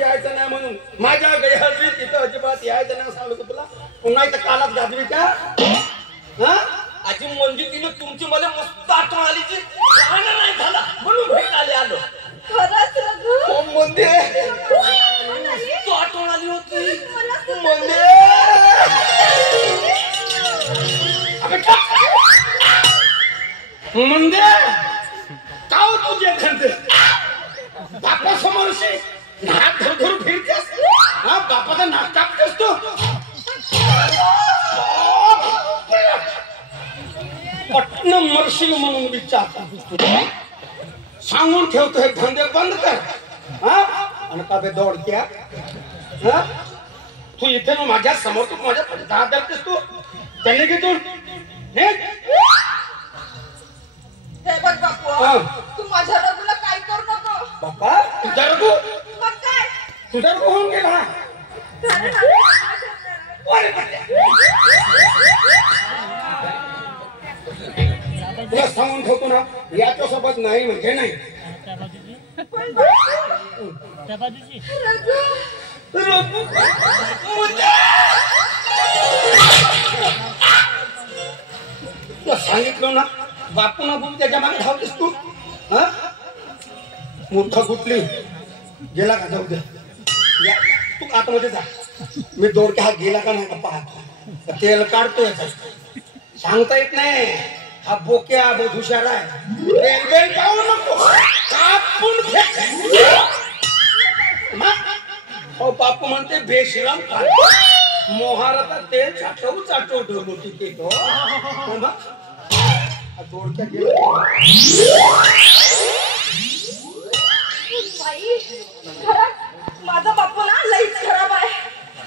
यायचं नाही म्हणून माझ्या गैरहजेरीत तिथं अजिबात यायचं नाही सांगतो तुला. पुन्हा इथं कालात गाजवी का? हा आजी म्हणजे तिने तुमची मला मस्त आठवण आली की राहणं नाही झाला म्हणून भेट आले आलो. खरंच रघु म्हणजे तू आठवण आली होती म्हणजे काव तुझे धंदे बापा समोरशी नाक धर फिरतेस. हा बापाचा नाक कापतेस तू. पटन मरशील म्हणून विचार सांगून ठेवतो हे धंदे बंद कर. हा आणि का बे दौडक्या हा तू इथे ना माझ्या समोर तू माझ्या दहा धरतेस तू त्यांनी घेतून हे बघ बापू तू माझ्या रघुला काय करू नको. बापा तुझा रघु मग काय तुझा रघु होऊन गेला. तुला सांगून ठेवतो ना याच्या सोबत नाही म्हणजे नाही. तुला सांगितलं ना बापू ना बोल त्याच्या मागे धावतेस तू. हा मोठा कुठली गेला का जाऊ दे तू आतमध्ये जा. मी दोडके हात गेला का नाही का पाहतो. तेल काढतो याचा सांगता येत नाही. हा बोक्या बहुत हुशार आहे. रेल्वे पाहू नको कापून फेक. बापू म्हणते बेशिराम काय मोहाराचा तेल चाटवू चाटवू ढोलती केतो. दोडक्या गेला खरंच माझा बापू ना लईच खराब आहे.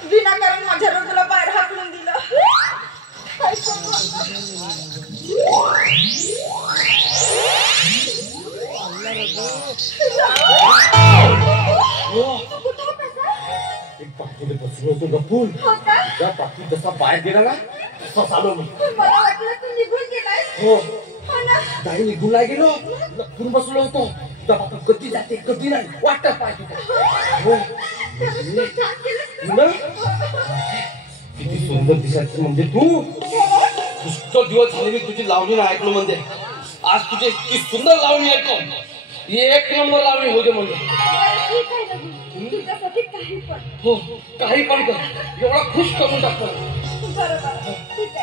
विनाकारण माझ्या रघुला बाहेर हाकलून दिलं. काय गपून त्या पाठी जसा बाहेर गेला ना तसा चालू मला वाटलं तू निघून गेलाय. हो नाही निघून नाही गेलो लपून बसलो होतो. त्या बापा कधी जाते कधी नाही वाटत पाहिजे. हो किती सुंदर दिसायचं म्हणजे तू. पुष्कळ दिवस झाले मी तुझी लावणी नाही ऐकलो म्हणजे आज तुझी इतकी सुंदर लावणी ऐकलो. एक नंबर लावणी होते म्हणजे. तुझ्यासाठी काही पण हो काही पण कर एवढा खुश करून टाकतो. बरोबर ठीक आहे.